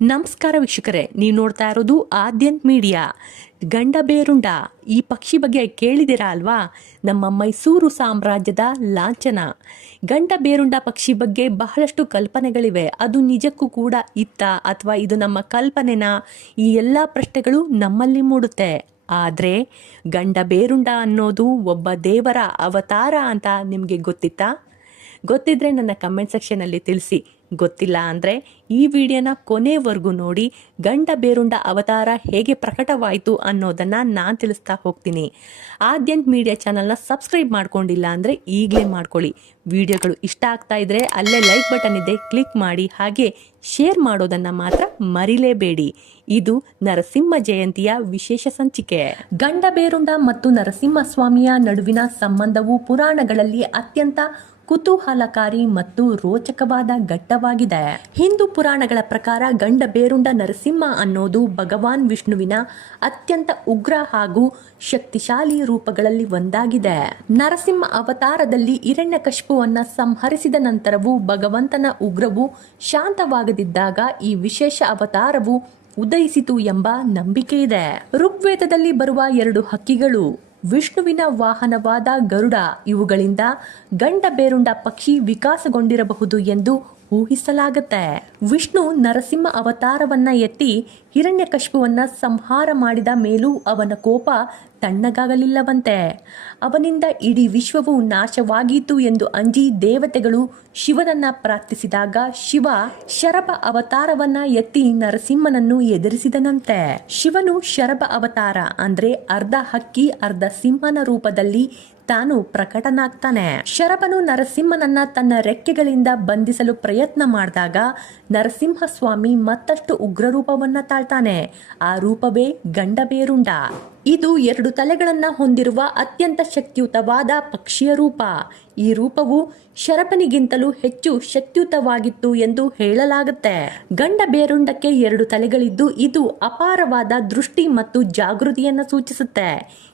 ನಮಸ್ಕಾರ ವೀಕ್ಷಕರೇ, ನೀವು ನೋಡ್ತಾ ಇರೋದು ಆದ್ಯಂತ್ ಮೀಡಿಯಾ. ಗಂಡ ಬೇರುಂಡ ಈ ಪಕ್ಷಿ ಬಗ್ಗೆ ಕೇಳಿದಿರಾ ಅಲ್ವಾ? ನಮ್ಮ ಮೈಸೂರು ಸಾಮ್ರಾಜ್ಯದ ಲಾಂಛನ. ಗಂಡ ಬೇರುಂಡ ಪಕ್ಷಿ ಬಗ್ಗೆ ಬಹಳಷ್ಟು ಕಲ್ಪನೆಗಳಿವೆ. ಅದು ನಿಜಕ್ಕೂ ಕೂಡ ಇತ್ತ ಅಥವಾ ಇದು ನಮ್ಮ ಕಲ್ಪನೆನಾ? ಈ ಎಲ್ಲ ಪ್ರಶ್ನೆಗಳು ನಮ್ಮಲ್ಲಿ ಮೂಡುತ್ತೆ. ಆದರೆ ಗಂಡ ಬೇರುಂಡ ಅನ್ನೋದು ಒಬ್ಬ ದೇವರ ಅವತಾರ ಅಂತ ನಿಮಗೆ ಗೊತ್ತಿತ್ತಾ? ಗೊತ್ತಿದ್ರೆ ನನ್ನ ಕಮೆಂಟ್ ಸೆಕ್ಷನಲ್ಲಿ ತಿಳಿಸಿ. ಗೊತ್ತಿಲ್ಲ ಅಂದರೆ ಈ ವಿಡಿಯೋನ ಕೊನೆವರೆಗೂ ನೋಡಿ. ಗಂಡ ಬೇರುಂಡ ಅವತಾರ ಹೇಗೆ ಪ್ರಕಟವಾಯಿತು ಅನ್ನೋದನ್ನು ನಾನು ತಿಳಿಸ್ತಾ ಹೋಗ್ತೀನಿ. ಆದ್ಯಂತ್ ಮೀಡಿಯಾ ಚಾನಲ್ನ ಸಬ್ಸ್ಕ್ರೈಬ್ ಮಾಡ್ಕೊಂಡಿಲ್ಲ ಅಂದರೆ ಈಗಲೇ ಮಾಡ್ಕೊಳ್ಳಿ. ವಿಡಿಯೋಗಳು ಇಷ್ಟ ಆಗ್ತಾ ಇದ್ರೆ ಅಲ್ಲೇ ಲೈಕ್ ಬಟನ್ ಇದೆ, ಕ್ಲಿಕ್ ಮಾಡಿ. ಹಾಗೆ ಶೇರ್ ಮಾಡೋದನ್ನು ಮಾತ್ರ ಮರಿಲೇಬೇಡಿ. ಇದು ನರಸಿಂಹ ಜಯಂತಿಯ ವಿಶೇಷ ಸಂಚಿಕೆ. ಗಂಡ ಬೇರುಂಡ ಮತ್ತು ನರಸಿಂಹಸ್ವಾಮಿಯ ನಡುವಿನ ಸಂಬಂಧವು ಪುರಾಣಗಳಲ್ಲಿ ಅತ್ಯಂತ ಕುತೂಹಲಕಾರಿ ಮತ್ತು ರೋಚಕವಾದ ಘಟ್ಟವಾಗಿದೆ. ಹಿಂದೂ ಪುರಾಣಗಳ ಪ್ರಕಾರ ಗಂಡ ಬೇರುಂಡ ನರಸಿಂಹ ಅನ್ನೋದು ಭಗವಾನ್ ವಿಷ್ಣುವಿನ ಅತ್ಯಂತ ಉಗ್ರ ಹಾಗೂ ಶಕ್ತಿಶಾಲಿ ರೂಪಗಳಲ್ಲಿ ಒಂದಾಗಿದೆ. ನರಸಿಂಹ ಅವತಾರದಲ್ಲಿ ಹಿರಣ್ಯಕಶಿಪುವನ್ನ ಸಂಹರಿಸಿದ ನಂತರವೂ ಭಗವಂತನ ಉಗ್ರವು ಶಾಂತವಾಗದಿದ್ದಾಗ ಈ ವಿಶೇಷ ಅವತಾರವು ಉದಯಿಸಿತು ಎಂಬ ನಂಬಿಕೆ ಇದೆ. ಋಗ್ವೇದದಲ್ಲಿ ಬರುವ 2 ಹಕ್ಕಿಗಳು ವಿಷ್ಣುವಿನ ವಾಹನವಾದ ಗರುಡ, ಇವುಗಳಿಂದ ಗಂಡ ಬೇರುಂಡ ಪಕ್ಷಿ ವಿಕಾಸಗೊಂಡಿರಬಹುದು ಎಂದು ಊಹಿಸಲಾಗುತ್ತೆ. ವಿಷ್ಣು ನರಸಿಂಹ ಅವತಾರವನ್ನ ಎತ್ತಿ ಹಿರಣ್ಯಕಶಿಪುವನ್ನ ಸಂಹಾರ ಮಾಡಿದ ಮೇಲೂ ಅವನ ಕೋಪ ತಣ್ಣಗಾಗಲಿಲ್ಲವಂತೆ. ಅವನಿಂದ ಇಡೀ ವಿಶ್ವವು ನಾಶವಾಗೀತು ಎಂದು ಅಂಜಿ ದೇವತೆಗಳು ಶಿವನನ್ನ ಪ್ರಾರ್ಥಿಸಿದಾಗ ಶಿವ ಶರಭ ಅವತಾರವನ್ನ ಎತ್ತಿ ನರಸಿಂಹನನ್ನು ಎದುರಿಸಿದನಂತೆ. ಶಿವನು ಶರಭ ಅವತಾರ ಅಂದ್ರೆ ಅರ್ಧ ಹಕ್ಕಿ ಅರ್ಧ ಸಿಂಹನ ರೂಪದಲ್ಲಿ ತಾನು ಪ್ರಕಟನಾಗ್ತಾನೆ. ಶರಭನು ನರಸಿಂಹನನ್ನ ತನ್ನ ರೆಕ್ಕೆಗಳಿಂದ ಬಂಧಿಸಲು ಪ್ರಯತ್ನ ಮಾಡಿದಾಗ ನರಸಿಂಹಸ್ವಾಮಿ ಮತ್ತಷ್ಟು ಉಗ್ರ ರೂಪವನ್ನ ತಾಳ್ತಾನೆ. ಆ ರೂಪವೇ ಗಂಡ ಬೇರುಂಡ. ಇದು 2 ತಲೆಗಳನ್ನ ಹೊಂದಿರುವ ಅತ್ಯಂತ ಶಕ್ತಿಯುತವಾದ ಪಕ್ಷಿಯ ರೂಪ. ಈ ರೂಪವು ಶರಭನಿಗಿಂತಲೂ ಹೆಚ್ಚು ಶಕ್ತಿಯುತವಾಗಿತ್ತು ಎಂದು ಹೇಳಲಾಗುತ್ತೆ. ಗಂಡ ಬೇರುಂಡಕ್ಕೆ 2 ತಲೆಗಳಿದ್ದು ಇದು ಅಪಾರವಾದ ದೃಷ್ಟಿ ಮತ್ತು ಜಾಗೃತಿಯನ್ನು ಸೂಚಿಸುತ್ತೆ.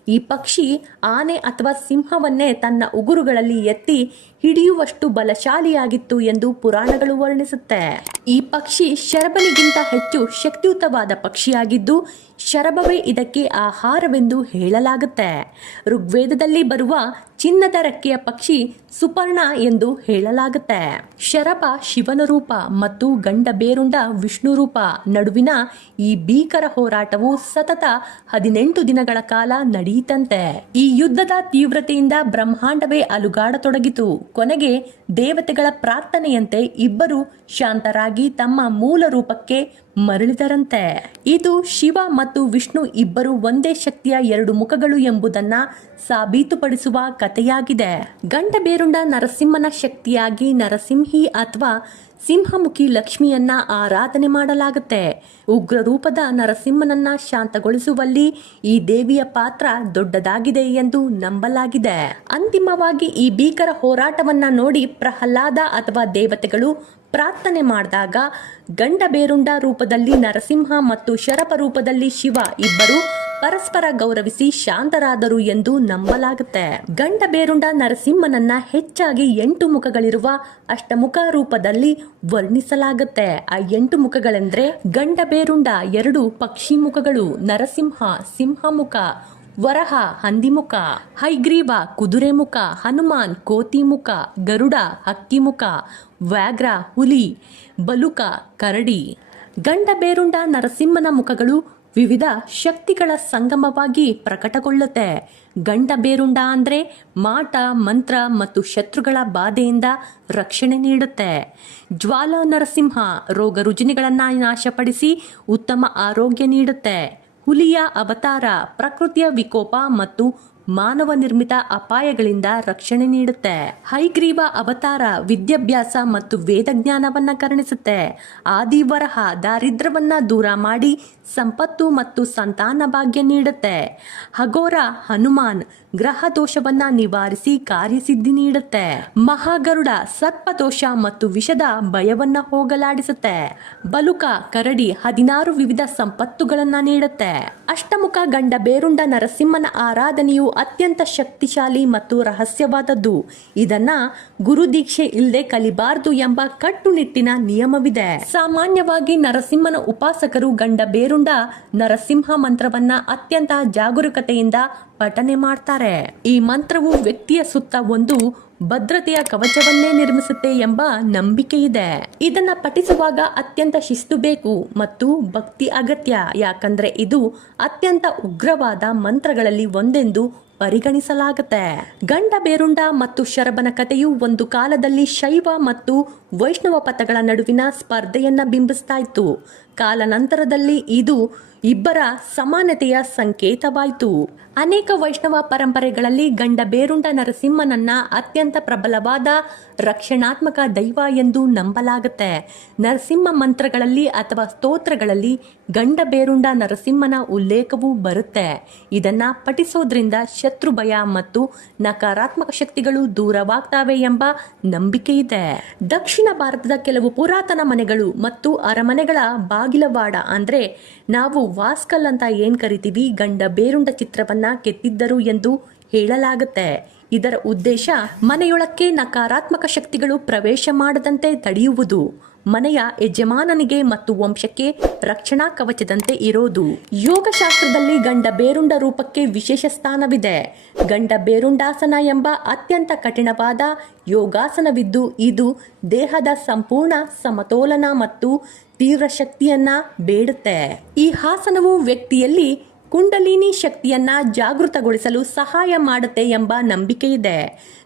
ಈ ಪಕ್ಷಿ ಆನೆ ಅಥವಾ ಸಿಂಹವನ್ನೇ ತನ್ನ ಉಗುರುಗಳಲ್ಲಿ ಎತ್ತಿ ಹಿಡಿಯುವಷ್ಟು ಬಲಶಾಲಿಯಾಗಿತ್ತು ಎಂದು ಪುರಾಣಗಳು ವರ್ಣಿಸುತ್ತೆ. ಈ ಪಕ್ಷಿ ಶರಭನಿಗಿಂತ ಹೆಚ್ಚು ಶಕ್ತಿಯುತವಾದ ಪಕ್ಷಿಯಾಗಿದ್ದು ಶರಭವೇ ಇದಕ್ಕೆ ಆಹಾರವೆಂದು ಹೇಳಲಾಗುತ್ತೆ. ಋಗ್ವೇದದಲ್ಲಿ ಬರುವ ಚಿನ್ನದ ರೆಕ್ಕೆಯ ಪಕ್ಷಿ ಸುಪರ್ಣ ಎಂದು ಹೇಳಲಾಗುತ್ತೆ. ಶರಭ ಶಿವನ ರೂಪ ಮತ್ತು ಗಂಡ ಬೇರುಂಡ ವಿಷ್ಣು ರೂಪ ನಡುವಿನ ಈ ಭೀಕರ ಹೋರಾಟವು ಸತತ 18 ದಿನಗಳ ಕಾಲ ನಡೆಯಿತಂತೆ. ಈ ಯುದ್ಧದ ತೀವ್ರತೆಯಿಂದ ಬ್ರಹ್ಮಾಂಡವೇ ಅಲುಗಾಡತೊಡಗಿತು. ಕೊನೆಗೆ ದೇವತೆಗಳ ಪ್ರಾರ್ಥನೆಯಂತೆ ಇಬ್ಬರು ಶಾಂತರಾಗಿ ತಮ್ಮ ಮೂಲ ರೂಪಕ್ಕೆ ಮರಳಿದರಂತೆ. ಇದು ಶಿವ ಮತ್ತು ವಿಷ್ಣು ಇಬ್ಬರು ಒಂದೇ ಶಕ್ತಿಯ 2 ಮುಖಗಳು ಎಂಬುದನ್ನ ಸಾಬೀತುಪಡಿಸುವ ಕಥೆಯಾಗಿದೆ. ಗಂಡ ಬೇರುಂಡ ನರಸಿಂಹನ ಶಕ್ತಿಯಾಗಿ ನರಸಿಂಹಿ ಅಥವಾ ಸಿಂಹಮುಖಿ ಲಕ್ಷ್ಮಿಯನ್ನ ಆರಾಧನೆ ಮಾಡಲಾಗುತ್ತೆ. ಉಗ್ರ ರೂಪದ ನರಸಿಂಹನನ್ನ ಶಾಂತಗೊಳಿಸುವಲ್ಲಿ ಈ ದೇವಿಯ ಪಾತ್ರ ದೊಡ್ಡದಾಗಿದೆ ಎಂದು ನಂಬಲಾಗಿದೆ. ಅಂತಿಮವಾಗಿ ಈ ಭೀಕರ ಹೋರಾಟವನ್ನ ನೋಡಿ ಪ್ರಹ್ಲಾದ ಅಥವಾ ದೇವತೆಗಳು ಪ್ರಾರ್ಥನೆ ಮಾಡಿದಾಗ ಗಂಡ ಬೇರುಂಡ ರೂಪದಲ್ಲಿ ನರಸಿಂಹ ಮತ್ತು ಶರಭ ರೂಪದಲ್ಲಿ ಶಿವ ಇಬ್ಬರು ಪರಸ್ಪರ ಗೌರವಿಸಿ ಶಾಂತರಾದರು ಎಂದು ನಂಬಲಾಗುತ್ತೆ. ಗಂಡ ಬೇರುಂಡ ನರಸಿಂಹನನ್ನ ಹೆಚ್ಚಾಗಿ 8 ಮುಖಗಳಿರುವ ಅಷ್ಟಮುಖ ರೂಪದಲ್ಲಿ ವರ್ಣಿಸಲಾಗುತ್ತೆ. ಆ 8 ಮುಖಗಳೆಂದ್ರೆ ಗಂಡ ಬೇರುಂಡ 2 ಪಕ್ಷಿ ಮುಖಗಳು, ನರಸಿಂಹ ಸಿಂಹಮುಖ, ವರಹ ಹಂದಿಮುಖ, ಹೈಗ್ರೀವ ಕುದುರೆ ಮುಖ, ಹನುಮಾನ್ ಕೋತಿ ಮುಖ, ಗರುಡ ಹಕ್ಕಿ ಮುಖ, ವ್ಯಾಘ್ರ ಹುಲಿ, ಬಲುಕ ಕರಡಿ. ಗಂಡ ಬೇರುಂಡ ನರಸಿಂಹನ ಮುಖಗಳು ವಿವಿಧ ಶಕ್ತಿಗಳ ಸಂಗಮವಾಗಿ ಪ್ರಕಟಗೊಳ್ಳುತ್ತೆ. ಗಂಡ ಬೇರುಂಡ ಅಂದ್ರೆ ಮಾಟ ಮಂತ್ರ ಮತ್ತು ಶತ್ರುಗಳ ಬಾಧೆಯಿಂದ ರಕ್ಷಣೆ ನೀಡುತ್ತೆ. ಜ್ವಾಲ ನರಸಿಂಹ ರೋಗ ರುಜಿನಗಳನ್ನ ನಾಶಪಡಿಸಿ ಉತ್ತಮ ಆರೋಗ್ಯ ನೀಡುತ್ತೆ. ಹುಲಿಯ ಅವತಾರ ಪ್ರಕೃತಿಯ ವಿಕೋಪ ಮತ್ತು ಮಾನವ ನಿರ್ಮಿತ ಅಪಾಯಗಳಿಂದ ರಕ್ಷಣೆ ನೀಡುತ್ತೆ. ಹೈಗ್ರೀವ ಅವತಾರ ವಿದ್ಯಾಭ್ಯಾಸ ಮತ್ತು ವೇದಜ್ಞಾನವನ್ನ ಕರುಣಿಸುತ್ತೆ. ಆದಿವರಹ ದಾರಿದ್ರ್ಯವನ್ನ ದೂರ ಮಾಡಿ ಸಂಪತ್ತು ಮತ್ತು ಸಂತಾನ ಭಾಗ್ಯ ನೀಡುತ್ತೆ. ಹಗೋರ ಹನುಮಾನ್ ಗ್ರಹ ದೋಷವನ್ನ ನಿವಾರಿಸಿ ಕಾರ್ಯಸಿದ್ಧಿ ನೀಡುತ್ತೆ. ಮಹಾಗರುಡ ಸರ್ಪದೋಷ ಮತ್ತು ವಿಷದ ಭಯವನ್ನ ಹೋಗಲಾಡಿಸುತ್ತೆ. ಬಲುಕ ಕರಡಿ 16 ವಿವಿಧ ಸಂಪತ್ತುಗಳನ್ನ ನೀಡುತ್ತೆ. ಅಷ್ಟಮುಖ ಗಂಡ ಬೇರುಂಡ ನರಸಿಂಹನ ಆರಾಧನೆಯು ಅತ್ಯಂತ ಶಕ್ತಿಶಾಲಿ ಮತ್ತು ರಹಸ್ಯವಾದದ್ದು. ಇದನ್ನ ಗುರುದೀಕ್ಷೆ ಇಲ್ಲದೆ ಕಲಿಬಾರದು ಎಂಬ ಕಟ್ಟುನಿಟ್ಟಿನ ನಿಯಮವಿದೆ. ಸಾಮಾನ್ಯವಾಗಿ ನರಸಿಂಹನ ಉಪಾಸಕರು ಗಂಡ ಬೇರುಂಡ ನರಸಿಂಹ ಮಂತ್ರವನ್ನ ಅತ್ಯಂತ ಜಾಗರೂಕತೆಯಿಂದ ಪಠನೆ ಮಾಡ್ತಾರೆ. ಈ ಮಂತ್ರವು ವ್ಯಕ್ತಿಯ ಸುತ್ತ ಒಂದು ಭದ್ರತೆಯ ಕವಚವನ್ನೇ ನಿರ್ಮಿಸುತ್ತೆ ಎಂಬ ನಂಬಿಕೆ ಇದೆ. ಇದನ್ನ ಪಠಿಸುವಾಗ ಅತ್ಯಂತ ಶಿಸ್ತು ಬೇಕು ಮತ್ತು ಭಕ್ತಿ ಅಗತ್ಯ, ಯಾಕಂದ್ರೆ ಇದು ಅತ್ಯಂತ ಉಗ್ರವಾದ ಮಂತ್ರಗಳಲ್ಲಿ ಒಂದೆಂದು ಪರಿಗಣಿಸಲಾಗುತ್ತೆ. ಗಂಡ ಬೇರುಂಡ ಮತ್ತು ಶರಭನ ಕಥೆಯು ಒಂದು ಕಾಲದಲ್ಲಿ ಶೈವ ಮತ್ತು ವೈಷ್ಣವ ಪಥಗಳ ನಡುವಿನ ಸ್ಪರ್ಧೆಯನ್ನ ಬಿಂಬಿಸ್ತಾ ಇತ್ತು. ಕಾಲಾನಂತರದಲ್ಲಿ ಇದು ಇಬ್ಬರ ಸಮಾನತೆಯ ಸಂಕೇತವಾಯಿತು. ಅನೇಕ ವೈಷ್ಣವ ಪರಂಪರೆಗಳಲ್ಲಿ ಗಂಡ ಬೇರುಂಡ ನರಸಿಂಹನನ್ನ ಅತ್ಯಂತ ಪ್ರಬಲವಾದ ರಕ್ಷಣಾತ್ಮಕ ದೈವ ಎಂದು ನಂಬಲಾಗುತ್ತೆ. ನರಸಿಂಹ ಮಂತ್ರಗಳಲ್ಲಿ ಅಥವಾ ಸ್ತೋತ್ರಗಳಲ್ಲಿ ಗಂಡ ಬೇರುಂಡ ನರಸಿಂಹನ ಉಲ್ಲೇಖವೂ ಬರುತ್ತೆ. ಇದನ್ನ ಪಠಿಸೋದ್ರಿಂದ ಶತ್ರು ಭಯ ಮತ್ತು ನಕಾರಾತ್ಮಕ ಶಕ್ತಿಗಳು ದೂರವಾಗ್ತವೆ ಎಂಬ ನಂಬಿಕೆ ಇದೆ. ದಕ್ಷಿಣ ಭಾರತದ ಕೆಲವು ಪುರಾತನ ಮನೆಗಳು ಮತ್ತು ಅರಮನೆಗಳ ಬಾಗಿಲವಾಡ ಅಂದ್ರೆ ನಾವು ವಾಸ್ಕಲ್ ಅಂತ ಏನ್ ಕರಿತೀವಿ, ಗಂಡ ಬೇರುಂಡ ಚಿತ್ರವನ್ನ ಕೆತ್ತಿದ್ದರು ಎಂದು ಹೇಳಲಾಗುತ್ತೆ. ಇದರ ಉದ್ದೇಶ ಮನೆಯೊಳಕ್ಕೆ ನಕಾರಾತ್ಮಕ ಶಕ್ತಿಗಳು ಪ್ರವೇಶ ಮಾಡದಂತೆ ತಡೆಯುವುದು, ಮನೆಯ ಯಜಮಾನನಿಗೆ ಮತ್ತು ವಂಶಕ್ಕೆ ರಕ್ಷಣಾ ಕವಚದಂತೆ ಇರೋದು. ಯೋಗಶಾಸ್ತ್ರದಲ್ಲಿ ಗಂಡ ಬೇರುಂಡ ರೂಪಕ್ಕೆ ವಿಶೇಷ ಸ್ಥಾನವಿದೆ. ಗಂಡ ಬೇರುಂಡಾಸನ ಎಂಬ ಅತ್ಯಂತ ಕಠಿಣವಾದ ಯೋಗಾಸನವಿದ್ದು, ಇದು ದೇಹದ ಸಂಪೂರ್ಣ ಸಮತೋಲನ ಮತ್ತು ತೀವ್ರ ಶಕ್ತಿಯನ್ನ ಬೇಡುತ್ತೆ. ಈ ಆಸನವು ವ್ಯಕ್ತಿಯಲ್ಲಿ ಕುಂಡಲಿನಿ ಶಕ್ತಿಯನ್ನ ಜಾಗೃತಗೊಳಿಸಲು ಸಹಾಯ ಮಾಡುತ್ತೆ ಎಂಬ ನಂಬಿಕೆ ಇದೆ.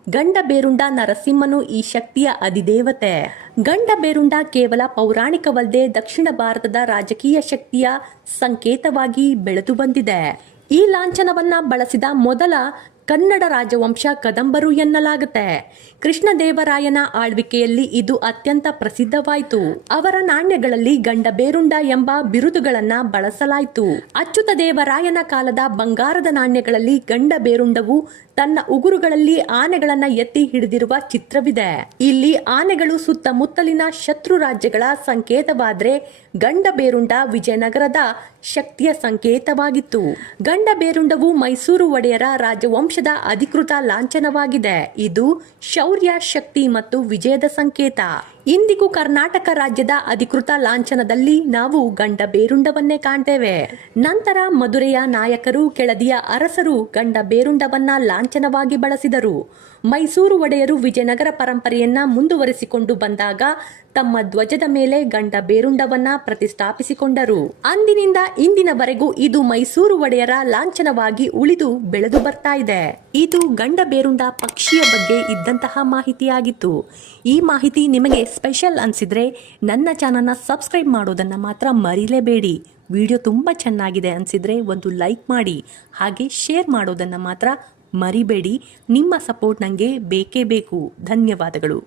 ಗಂಡ ಬೇರುಂಡ ನರಸಿಂಹನು ಈ ಶಕ್ತಿಯ ಅಧಿದೇವತೆ. ಗಂಡ ಬೇರುಂಡ ಕೇವಲ ಪೌರಾಣಿಕವಲ್ಲದೆ ದಕ್ಷಿಣ ಭಾರತದ ರಾಜಕೀಯ ಶಕ್ತಿಯ ಸಂಕೇತವಾಗಿ ಬೆಳೆದು ಬಂದಿದೆ. ಈ ಲಾಂಛನವನ್ನ ಬಳಸಿದ ಮೊದಲ ಕನ್ನಡ ರಾಜವಂಶ ಕದಂಬರು ಎನ್ನಲಾಗುತ್ತೆ. ಕೃಷ್ಣದೇವರಾಯನ ಆಳ್ವಿಕೆಯಲ್ಲಿ ಇದು ಅತ್ಯಂತ ಪ್ರಸಿದ್ಧವಾಯಿತು. ಅವರ ನಾಣ್ಯಗಳಲ್ಲಿ ಗಂಡ ಬೇರುಂಡ ಎಂಬ ಬಿರುದುಗಳನ್ನ ಬಳಸಲಾಯಿತು. ಅಚ್ಯುತ ದೇವರಾಯನ ಕಾಲದ ಬಂಗಾರದ ನಾಣ್ಯಗಳಲ್ಲಿ ಗಂಡ ಬೇರುಂಡವು ತನ್ನ ಉಗುರುಗಳಲ್ಲಿ ಆನೆಗಳನ್ನ ಎತ್ತಿ ಹಿಡಿದಿರುವ ಚಿತ್ರವಿದೆ. ಇಲ್ಲಿ ಆನೆಗಳು ಸುತ್ತಮುತ್ತಲಿನ ಶತ್ರು ರಾಜ್ಯಗಳ ಸಂಕೇತವಾದ್ರೆ, ಗಂಡ ಬೇರುಂಡ ವಿಜಯನಗರದ ಶಕ್ತಿಯ ಸಂಕೇತವಾಗಿತ್ತು. ಗಂಡ ಬೇರುಂಡವು ಮೈಸೂರು ಒಡೆಯರ ರಾಜವಂಶದ ಅಧಿಕೃತ ಲಾಂಛನವಾಗಿದೆ. ಇದು ಶೌರ್ಯ, ಶಕ್ತಿ ಮತ್ತು ವಿಜಯದ ಸಂಕೇತ. ಇಂದಿಗೂ ಕರ್ನಾಟಕ ರಾಜ್ಯದ ಅಧಿಕೃತ ಲಾಂಛನದಲ್ಲಿ ನಾವು ಗಂಡ ಬೇರುಂಡವನ್ನೇ ಕಾಣ್ತೇವೆ. ನಂತರ ಮಧುರೆಯ ನಾಯಕರು, ಕೆಳದಿಯ ಅರಸರು ಗಂಡ ಬೇರುಂಡವನ್ನ ಲಾಂಛನವಾಗಿ ಬಳಸಿದರು. ಮೈಸೂರು ಒಡೆಯರು ವಿಜಯನಗರ ಪರಂಪರೆಯನ್ನ ಮುಂದುವರಿಸಿಕೊಂಡು ಬಂದಾಗ ತಮ್ಮ ಧ್ವಜದ ಮೇಲೆ ಗಂಡ ಬೇರುಂಡವನ್ನ ಪ್ರತಿಷ್ಠಾಪಿಸಿಕೊಂಡರು. ಅಂದಿನಿಂದ ಇಂದಿನವರೆಗೂ ಇದು ಮೈಸೂರು ಒಡೆಯರ ಲಾಂಛನವಾಗಿ ಉಳಿದು ಬೆಳೆದು ಬರ್ತಾ ಇದೆ. ಇದು ಗಂಡ ಬೇರುಂಡ ಪಕ್ಷಿಯ ಬಗ್ಗೆ ಇದ್ದಂತಹ ಮಾಹಿತಿಯಾಗಿತ್ತು. ಈ ಮಾಹಿತಿ ನಿಮಗೆ ಸ್ಪೆಷಲ್ ಅನ್ಸಿದ್ರೆ ನನ್ನ ಚಾನಲ್ನ ಸಬ್ಸ್ಕ್ರೈಬ್ ಮಾಡೋದನ್ನ ಮಾತ್ರ ಮರಿಲೇಬೇಡಿ. ವಿಡಿಯೋ ತುಂಬಾ ಚೆನ್ನಾಗಿದೆ ಅನ್ಸಿದ್ರೆ ಒಂದು ಲೈಕ್ ಮಾಡಿ, ಹಾಗೆ ಶೇರ್ ಮಾಡೋದನ್ನ ಮಾತ್ರ ಮರಿಬೇಡಿ. ನಿಮ್ಮ ಸಪೋರ್ಟ್ ನನಗೆ ಬೇಕೇ ಬೇಕು. ಧನ್ಯವಾದಗಳು.